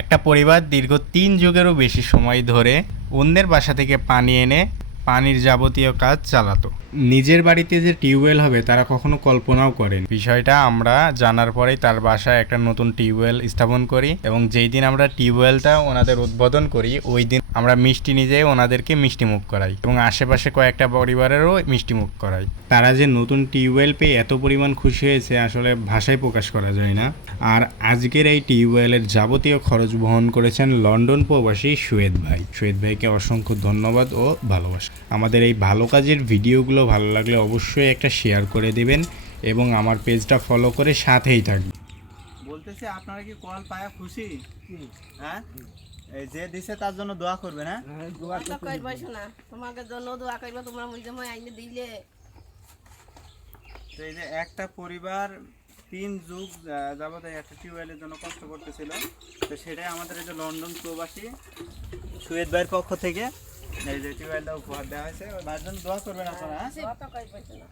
একটা পরিবার দীর্ঘ ৩ যুগেরও বেশি সময় ধরে অন্যের বাসা থেকে পানি এনে পানির যাবতীয় কাজ চালাতো। নিজের বাড়িতে যে টিউবওয়েল হবে তারা কখনো কল্পনাও করেন। বিষয়টা আমরা জানার পরেই তার বাসায় একটা নতুন টিউবওয়েল স্থাপন করি এবং যেই দিন আমরা টিউবওয়েলটা ওনাদের উদ্বোধন করি ওই দিন আমরা মিষ্টি নিজে ওনাদেরকে মিষ্টিমুখ করাই এবং আশেপাশে কয়েকটা পরিবারেরও মিষ্টিমুখ করাই। তারা যে নতুন টিউবওয়েল পেয়ে এত পরিমাণ খুশি হয়েছে আসলে ভাষায় প্রকাশ করা যায় না। আর আজকের এই টিউবওয়েলের যাবতীয় খরচ বহন করেছেন লন্ডন প্রবাসী সুয়েদ ভাই। সুয়েদ ভাইকে অসংখ্য ধন্যবাদ ও ভালোবাসা। আমাদের এই ভালো কাজের ভিডিওগুলো ভালো লাগলে অবশ্যই একটা শেয়ার করে দিবেন এবং আমার পেজটা ফলো করে সাথেই থাকবেন। বলতেছি আপনারা কি কল পায়া খুশি? হ্যাঁ, এই যে দিছে তার জন্য দোয়া করবেন। হ্যাঁ, দোয়া তো করবো শোনা, তোমাকে জন্য দোয়া করবো, তোমার মুই জমা আইনে দিলে। তো এই যে একটা পরিবার 3 যুগ যাবত একটা টিউবওয়েলের জন্য কষ্ট করতেছিল, তো সেটাই আমাদের এই যে লন্ডন প্রবাসী সুয়েদ ভাইয়ের পক্ষ থেকে এই যে টিউবওয়েলটা উপহার দেওয়া হয়েছে। ওই ভাইয়ের জন্য দোয়া করবেন আপনারা। হ্যাঁ, দোয়া তো করবো শোনা।